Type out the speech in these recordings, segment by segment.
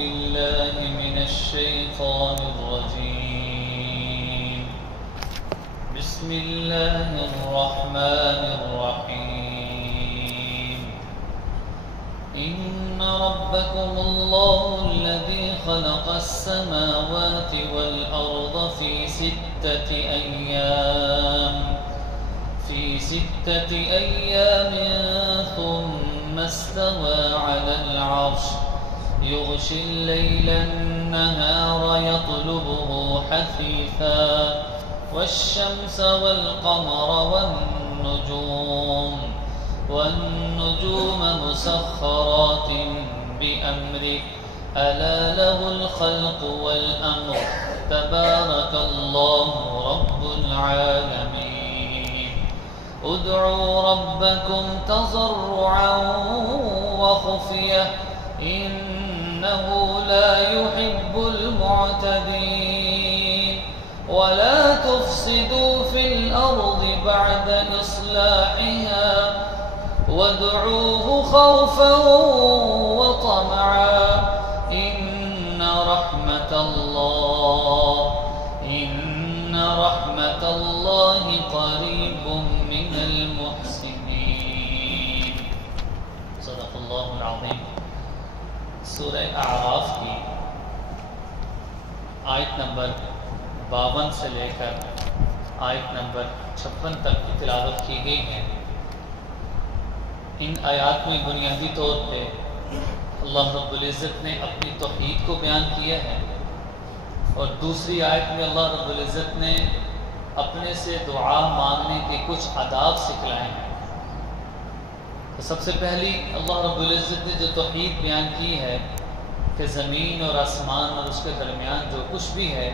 بالله من الشيطان الرجيم. بسم الله الرحمن الرحيم. إن ربكم الله الذي خلق السماوات والأرض في ستة أيام ثم استوى على العرش يغشي الليل النهار يطلبه حثيثا والشمس والقمر والنجوم مسخرات بأمره ألا له الخلق والأمر تبارك الله رب العالمين. ادعوا ربكم تضرعا وخفية إنه لا يحب المعتدين. ولا تفسدوا في الأرض بعد إصلاحها وادعوه خوفا وطمعا إن رحمة الله قريب من المحسنين. صدق اللہ العظیم. سورہ اعراف کی آیت نمبر 52 سے لے کر آیت نمبر 56 تک کی تلاوت کی گئی ہے. ان آیات میں بنیادی طور پہ اللہ رب العزت نے اپنی توحید کو بیان کیا ہے، اور دوسری آیت میں اللہ رب العزت نے اپنے سے دعا مانگنے کے کچھ آداب سکھلائے ہیں. تو سب سے پہلی اللہ رب العزت نے جو توحید بیان کی ہے کہ زمین اور آسمان اور اس کے درمیان جو کچھ بھی ہے،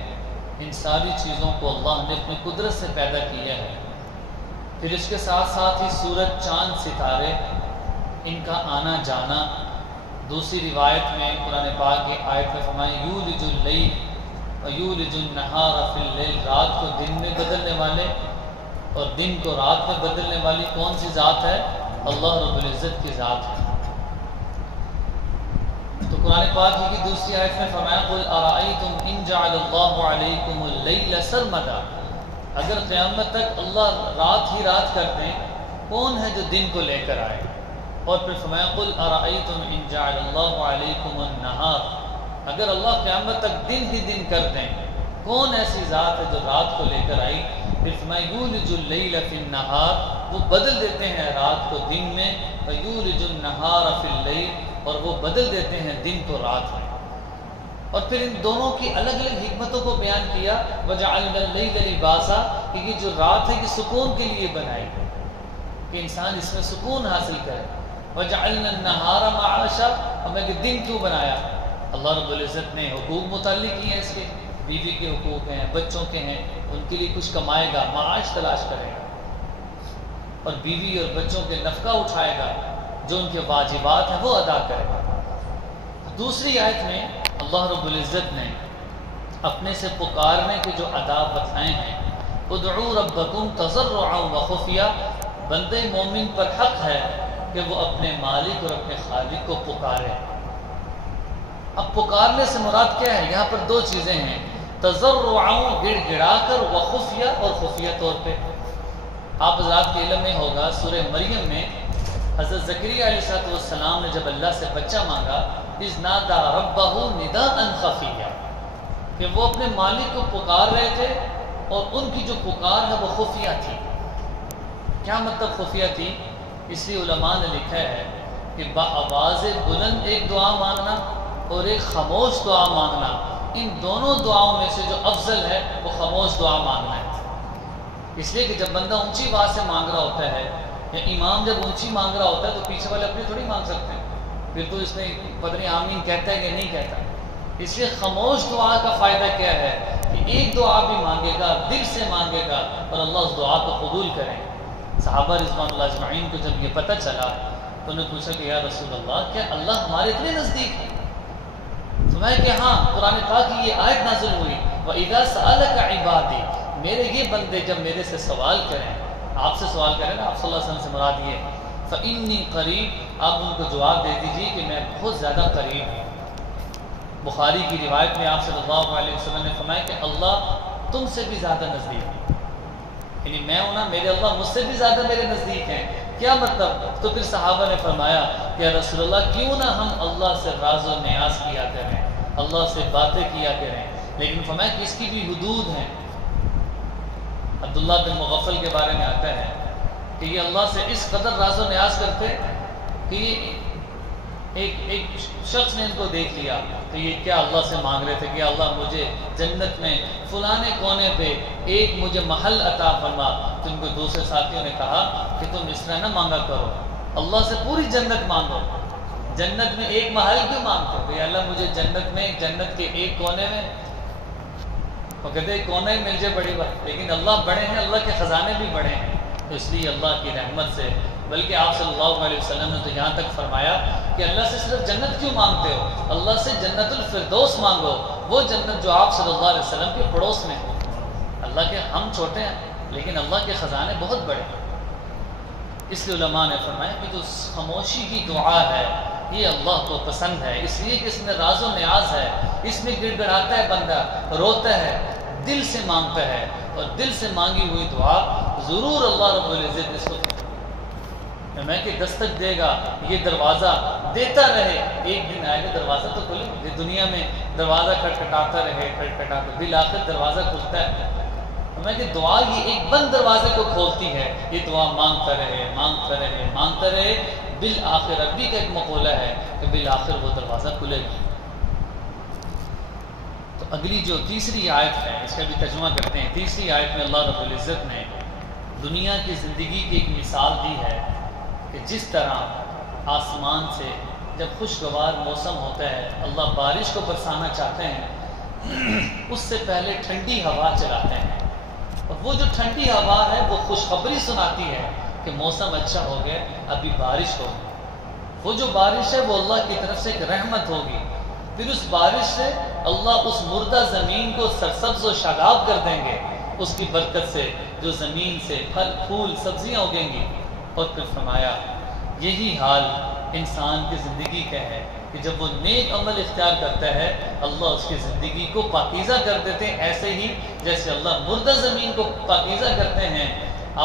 ان ساری چیزوں کو اللہ نے اپنی قدرت سے پیدا کیا ہے. پھر اس کے ساتھ ساتھ ہی سورج، چاند، ستارے، ان کا آنا جانا. دوسری روایت میں قرآن پاک کی آیت میں فرمائے یولج اللیل ویولج النہار فی اللیل، رات کو دن میں بدلنے والے اور دن کو رات میں بدلنے والی کون سی ذات ہے؟ اللہ رب العزت کی ذات ہے. تو قرآن پاک کی دوسری آیت میں فرمایا قل ارأیتم ان جعل اللہ علیکم اللیل سرمدا، اگر قیامت تک اللہ رات ہی رات کر دیں، کون ہے جو دن کو لے کر آئے؟ اور پھر فرمایا قل ارأیتم ان جعل اللہ علیکم النہار، اگر اللہ قیامت تک دن ہی دن کر دیں، کون ایسی ذات ہے جو رات کو لے کر آئی؟ پھر فرمایا یولج اللیل فی النہار، وہ بدل دیتے ہیں رات کو دن میں، ویولج النہار فی اللیل، اور وہ بدل دیتے ہیں دن کو رات میں. اور پھر ان دونوں کی الگ الگ حکمتوں کو بیان کیا. وجعلنا اللیل لباسا، کہ یہ جو رات ہے یہ سکون کے لیے بنائی ہے کہ انسان اس میں سکون حاصل کرے. وجعلنا النہار معاشا، ہمیں کہ دن کیوں بنایا؟ اللہ رب العزت نے حقوق متعلق کیے ہیں، اس کے بیوی کے حقوق ہیں، بچوں کے ہیں، ان کے لیے کچھ کمائے گا، معاش تلاش کرے گا، اور بیوی اور بچوں کے نفقہ اٹھائے گا، جو ان کے واجبات ہیں وہ ادا کرے گا. دوسری آیت میں اللہ رب العزت نے اپنے سے پکارنے کے جو آداب بتائے ہیں، ادعوا ربکم تضرعا وخفیہ، بندے مومن پر حق ہے کہ وہ اپنے مالک اور اپنے خالق کو پکارے. اب پکارنے سے مراد کیا ہے؟ یہاں پر دو چیزیں ہیں، تضرعا گڑ گڑا کر، وخفیہ اور خفیہ طور پہ. آپ حضرات کے علم میں ہوگا سورہ مریم میں حضرت زکریا علیہ السلام نے جب اللہ سے بچہ مانگا، اذ نادى ربہ نداء خفیہ، کہ وہ اپنے مالک کو پکار رہے تھے اور ان کی جو پکار ہے وہ خفیہ تھی. کیا مطلب خفیہ تھی؟ اس لیے علماء نے لکھا ہے کہ بآواز بلند ایک دعا مانگنا اور ایک خاموش دعا مانگنا، ان دونوں دعاؤں میں سے جو افضل ہے وہ خاموش دعا مانگنا ہے. اس لیے کہ جب بندہ اونچی آواز سے مانگ رہا ہوتا ہے، یا امام جب اونچی مانگ رہا ہوتا ہے، تو پیچھے والے اپنی تھوڑی مانگ سکتے ہیں، پھر تو اس میں پتہ نہیں آمین کہتا ہے کہ نہیں کہتا. اس لیے خاموش دعا کا فائدہ کیا ہے کہ ایک دعا بھی مانگے گا، دل سے مانگے گا، اور اللہ اس دعا کو قبول کرے. صحابہ رضوان اللہ اجمعین کو جب یہ پتہ چلا تو انہوں نے پوچھا کہ یا رسول اللہ، کیا اللہ ہمارے اتنے نزدیک ہے؟ فرمایا کہ ہاں، قرآن پاک کی یہ آیت نازل ہوئی وَإِذَا سَأَلَكَ عِبَادِي، میرے یہ بندے جب میرے سے سوال کریں، آپ سے سوال کریں نا، آپ صلی اللہ علیہ وسلم سے مراد یہ فَإِنِّي قریب، آپ ان کو جواب دے دیجیے کہ میں بہت زیادہ قریب ہوں. بخاری کی روایت میں آپ صلی اللہ علیہ وسلم نے فرمایا کہ اللہ تم سے بھی زیادہ نزدیک ہے، یعنی میں ہوں نا، میرے اللہ مجھ سے بھی زیادہ میرے نزدیک ہیں۔ کیا مطلب؟ تو پھر صحابہ نے فرمایا کہ یا رسول اللہ کیوں نہ ہم اللہ سے راز و نیاز کیا کریں، اللہ سے باتیں کیا کریں، لیکن فرمایا کہ اس کی بھی حدود ہیں۔ عبداللہ بن مغفل کے بارے میں آتا ہے کہ یہ اللہ سے اس قدر راز و نیاز کرتے کہ ایک شخص نے ان کو دیکھ لیا تو یہ کیا اللہ سے مانگ رہے تھے کہ اللہ مجھے جنت میں فلانے کونے پہ ایک مجھے محل عطا فرما۔ تو ان کو دوسرے ساتھیوں نے کہا کہ تم اس طرح نہ مانگا کرو، اللہ سے پوری جنت مانگو، جنت میں ایک محل کیوں مانگتے ہو کہ اللہ مجھے جنت میں، جنت کے ایک کونے میں، وہ کہتے ہیں کونا ہی مل جائے بڑی بات، لیکن اللہ بڑے ہیں، اللہ کے خزانے بھی بڑے ہیں، تو اس لیے اللہ کی رحمت سے، بلکہ آپ صلی اللہ علیہ وسلم نے تو یہاں تک فرمایا کہ اللہ سے صرف جنت کیوں مانگتے ہو، اللہ سے جنت الفردوس مانگو، وہ جنت جو آپ صلی اللہ علیہ وسلم کے پڑوس میں ہے۔ اللہ کے ہم چھوٹے ہیں لیکن اللہ کے خزانے بہت بڑے ہیں۔ اس لیے علماء نے فرمایا کہ جو خاموشی کی دعا ہے یہ اللہ کو پسند ہے، اس لیے کہ اس میں راز و نیاز ہے، اس میں گڑ گڑاتا ہے بندہ، روتا ہے، دل سے مانگتا ہے، اور دل سے مانگی ہوئی دعا ضرور اللہ رب العزت اس کو میں کہ دستک دے گا، یہ دروازہ دیتا رہے، ایک دن آئے گا دروازہ تو کھلے، یہ دنیا میں دروازہ کھٹکھٹاتا رہے، کھٹکھٹاتا، بالآخر دروازہ کھلتا ہے۔ میں کہ دعا یہ ایک بند دروازے کو کھولتی ہے، یہ دعا مانگتا رہے، مانگتا رہے، مانگتا رہے، بالآخر عربی کا ایک مقولہ ہے کہ بالآخر وہ دروازہ کھلے گا۔ تو اگلی جو تیسری آیت ہے اس کا بھی ترجمہ کرتے ہیں۔ تیسری آیت میں اللہ رب العزت نے دنیا کی زندگی کی ایک مثال دی ہے کہ جس طرح آسمان سے جب خوشگوار موسم ہوتا ہے اللہ بارش کو برسانا چاہتے ہیں، اس سے پہلے ٹھنڈی ہوا چلاتے ہیں، اور وہ جو ٹھنڈی ہوا ہے وہ خوشخبری سناتی ہے کہ موسم اچھا ہو گیا، ابھی بارش ہوگی۔ وہ جو بارش ہے وہ اللہ کی طرف سے ایک رحمت ہوگی، پھر اس بارش سے اللہ اس مردہ زمین کو سرسبز و شاداب کر دیں گے، اس کی برکت سے جو زمین سے پھل پھول سبزیاں اگیں گی۔ اور پھر فرمایا یہی حال انسان کی زندگی کا ہے کہ جب وہ نیک عمل اختیار کرتا ہے اللہ اس کی زندگی کو پاکیزہ کر دیتے ہیں، ایسے ہی جیسے اللہ مردہ زمین کو پاکیزہ کرتے ہیں،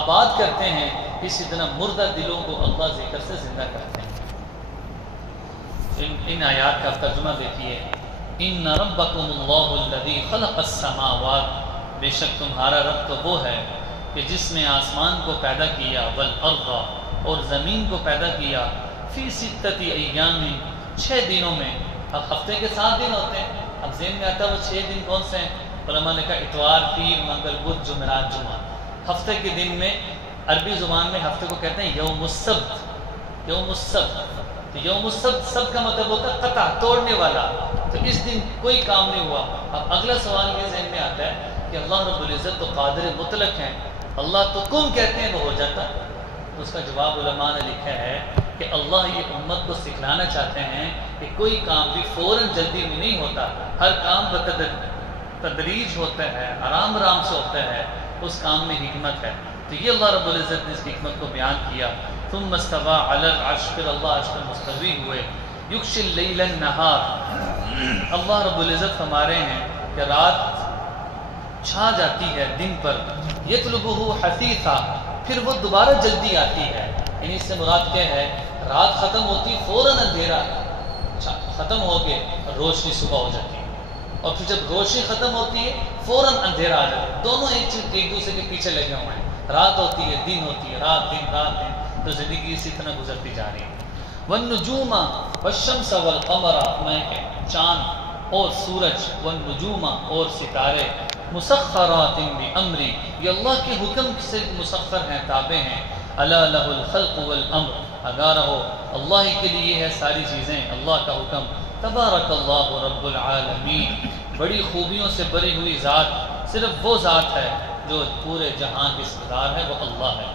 آباد کرتے ہیں، اسی طرح مردہ دلوں کو اللہ ذکر سے زندہ کرتے ہیں۔ ان آیات کا ترجمہ دیکھیے، ان ربکم اللہ الذی خلق السماوات، بے شک تمہارا رب تو وہ ہے کہ جس نے آسمان کو پیدا کیا، والارض، اور زمین کو پیدا کیا، فی ستۃ ایام، 6 دنوں میں۔ اب ہفتے کے 7 دن ہوتے ہیں، اب ذہن میں آتا ہے وہ 6 دن کون سے ہیں؟ علماء نے کہا اتوار، پیر، منگل، بدھ، جمعرات، جمعہ۔ ہفتے کے دن میں عربی زبان میں ہفتے کو کہتے ہیں یوم السبت، یوم السبت۔ تو یوم السبت، سب کا مطلب ہوتا ہے قطع، توڑنے والا، تو اس دن کوئی کام نہیں ہوا۔ اب اگلا سوال یہ ذہن میں آتا ہے کہ اللہ رب العزت تو قادر مطلق ہیں، اللہ تو کن کہتے ہیں وہ ہو جاتا ہے۔ تو اس کا جواب علماء نے لکھا ہے کہ اللہ یہ امت کو سکھلانا چاہتے ہیں کہ کوئی کام بھی فوراً جلدی میں نہیں ہوتا، ہر کام تدریج ہوتا ہے، آرام آرام سے ہوتا ہے، اس کام میں حکمت ہے۔ تو یہ اللہ رب العزت نے اس حکمت کو بیان کیا۔ ثم استوى علی العرش، پھر اللہ عرش پر مستوی ہوئے۔ یغشی اللیل النہار، اللہ رب العزت فرما رہے ہیں کہ رات چھا جاتی ہے دن پر، یطلبہ حثیثا، پھر وہ دوبارہ جلدی آتی ہے۔ یعنی اس سے مراد کیا ہے؟ رات ختم ہوتی فوراً اندھیرا ختم ہو کے روشنی صبح ہو جاتی ہے، اور پھر جب روشنی ختم ہوتی ہے فوراً اندھیرا آ جاتا ہے، دونوں ایک دوسرے کے پیچھے لگے ہوئے ہیں، رات ہوتی ہے دن ہوتی ہے، رات دن رات دن، تو زندگی اسی طرح گزرتی جا رہی ہے۔ والنجوم والشمس والقمر، میں چاند اور سورج، والنجوم اور ستارے، مسخرات بامری، یہ اللہ کے حکم سے مسخر ہیں، تابع ہیں۔ الا لہ الخلق والامر، آگاہ رہو اللہ کے لیے ہے ساری چیزیں، اللہ کا حکم۔ تبارک اللہ رب العالمین، بڑی خوبیوں سے بری ہوئی ذات صرف وہ ذات ہے جو پورے جہان کی سردار ہے، وہ اللہ ہے۔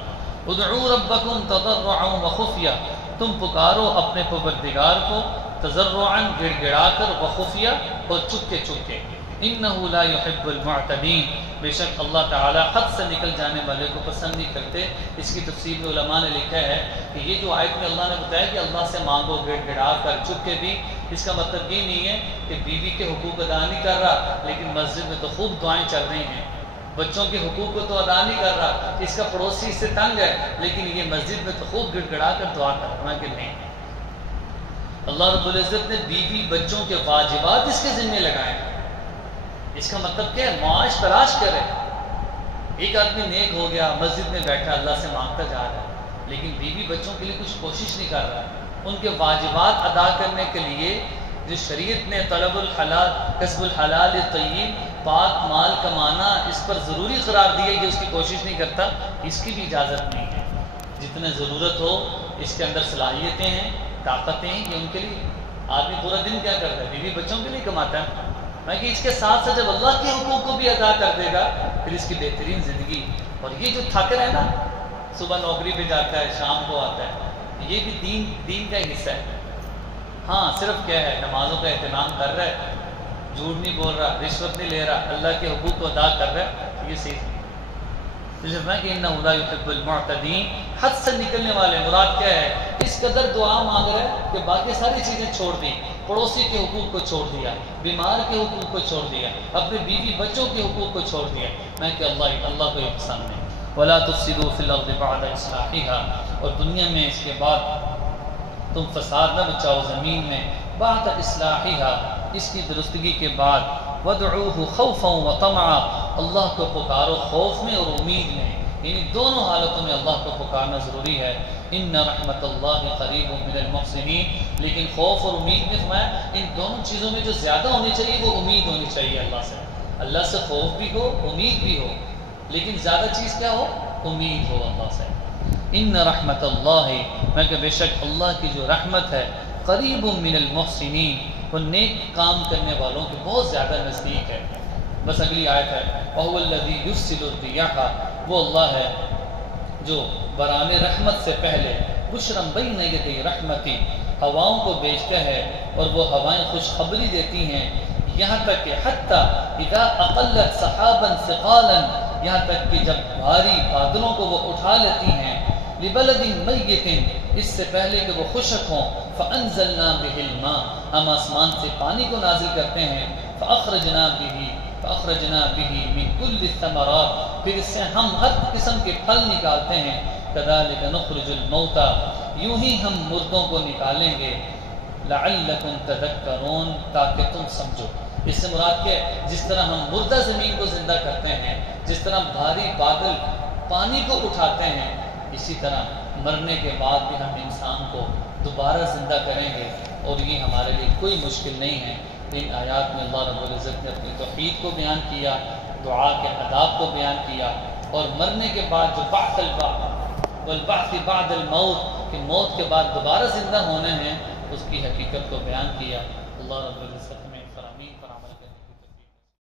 ادعوا ربکم تضرعا وخفیہ، تم پکارو اپنے پروردگار کو تضرعا، گڑ گڑا کر، وخفیہ، اور چپکے چپکے۔ انہ لا يحب المعتدین، بے شک اللہ تعالی حد سے نکل جانے والے کو پسند نہیں کرتے۔ اس کی تفسیر میں علماء نے لکھا ہے کہ یہ جو آیت میں اللہ نے بتایا کہ اللہ سے مانگو گڑ گڑا کر، چپکے بھی، اس کا مطلب یہ نہیں ہے کہ بیوی کے حقوق ادا نہیں کر رہا لیکن مسجد میں تو خوب دعائیں چل رہی ہیں، بچوں کے حقوق کو تو ادا نہیں کر رہا، اس کا پڑوسی اس سے تنگ ہے لیکن یہ مسجد میں تو خوب گڑ گڑا کر دعا کر رہا کہ نہیں۔ اللہ رب العزت نے بیوی بچوں کے واجبات اس کے ذمہ لگائے ہیں۔ اس کا مطلب کیا ہے؟ معاش تلاش کرے۔ ایک آدمی نیک ہو گیا، مسجد میں بیٹھا اللہ سے مانگتا جا رہا ہے لیکن بیوی بچوں کے لیے کچھ کوشش نہیں کر رہا ہے۔ ان کے واجبات ادا کرنے کے لیے جو شریعت نے طلب الحلال، کسب الحلال طیب، پاک مال کمانا اس پر ضروری قرار دیا کہ اس کی کوشش نہیں کرتا، اس کی بھی اجازت نہیں ہے۔ جتنے ضرورت ہو اس کے اندر صلاحیتیں ہیں، طاقتیں ہیں کہ ان کے لیے آدمی پورا دن کیا کرتا ہے؟ بیوی بچوں کے لیے کماتا ہے۔ میں کہ اس کے ساتھ ساتھ جب اللہ کے حقوق کو بھی ادا کر دے گا پھر اس کی بہترین زندگی۔ اور یہ جو تھک رہا ہے نا، صبح نوکری پہ جاتا ہے شام کو آتا ہے، یہ بھی دین کا حصہ ہے۔ ہاں صرف کیا ہے؟ نمازوں کا اہتمام کر رہا ہے، جھوٹ نہیں بول رہا، رشوت نہیں لے رہا، اللہ کے حقوق کو ادا کر رہا ہے، یہ صحیح ہے۔ کہ انہ لا یحب المعتدین، حد سے نکلنے والے، مراد کیا ہے؟ اس قدر دعا مانگ رہا ہے کہ باقی ساری چیزیں چھوڑ دی، پڑوسی کے حقوق کو چھوڑ دیا، بیمار کے حقوق کو چھوڑ دیا، اپنے بیوی بچوں کے حقوق کو چھوڑ دیا۔ میں کہ اللہ کو یہ پسند نہیں۔ ولا تفسدوا فی الارض بعد اصلاحها، اور دنیا میں اس کے بعد تم فساد نہ بچاؤ زمین میں، بعد اصلاحها، اس کی درستگی کے بعد، وادعوه خوفا وطمعا، اللہ کو پکارو خوف میں اور امید میں، یعنی دونوں حالتوں میں اللہ کو پکارنا ضروری ہے۔ ان رحمت اللہ قریب من المحسنین، لیکن خوف اور امید میں فرمایا ان دونوں چیزوں میں جو زیادہ ہونی چاہیے وہ امید ہونی چاہیے اللہ سے۔ اللہ سے خوف بھی ہو، امید بھی ہو، لیکن زیادہ چیز کیا ہو؟ امید ہو اللہ سے۔ ان رحمت اللہ، میں کہ بے شک اللہ کی جو رحمت ہے، قریب من المحسنین، وہ نیک کام کرنے والوں کے بہت زیادہ نزدیک ہے۔ بس اگلی آیت ہے، وَهُوَ الَّذِي يُرْسِلُ الرِّيَاحَ، وہ اللہ ہے جو برآمد رحمت سے پہلے، بشرا بین یدی رحمتی، ہواؤں کو بھیجتا ہے اور وہ ہوائیں خوشخبری دیتی ہیں، یہاں تک کہ حتی اذا اقلت سحابا ثقالا، یہاں تک کہ جب بھاری بادلوں کو وہ اٹھا لیتی ہیں، لبلد میت، اس سے پہلے کہ وہ خشک ہوں، فانزلنا بہ الماء، ہم آسمان سے پانی کو نازل کرتے ہیں، فاخرجنا بہ من کل الثمرات، پھر اس سے ہم ہر قسم کے پھل نکالتے ہیں، کذالک نخرج الموتى، یوں ہی ہم مردوں کو نکالیں گے، لعلکم تذکرون، تاکہ تم سمجھو۔ اس سے مراد کیا ہے؟ جس طرح ہم مردہ زمین کو زندہ کرتے ہیں، جس طرح بھاری بادل پانی کو اٹھاتے ہیں، اسی طرح مرنے کے بعد بھی ہم انسان کو دوبارہ زندہ کریں گے، اور یہ ہمارے لیے کوئی مشکل نہیں ہے۔ ان آیات میں اللہ رب العزت نے اپنی توحید کو بیان کیا، دعا کے آداب کو بیان کیا، اور مرنے کے بعد جو بعث والبعث بعد الموت، کہ موت کے بعد دوبارہ زندہ ہونے ہیں، اس کی حقیقت کو بیان کیا۔ اللہ رب العزت میں فراہمی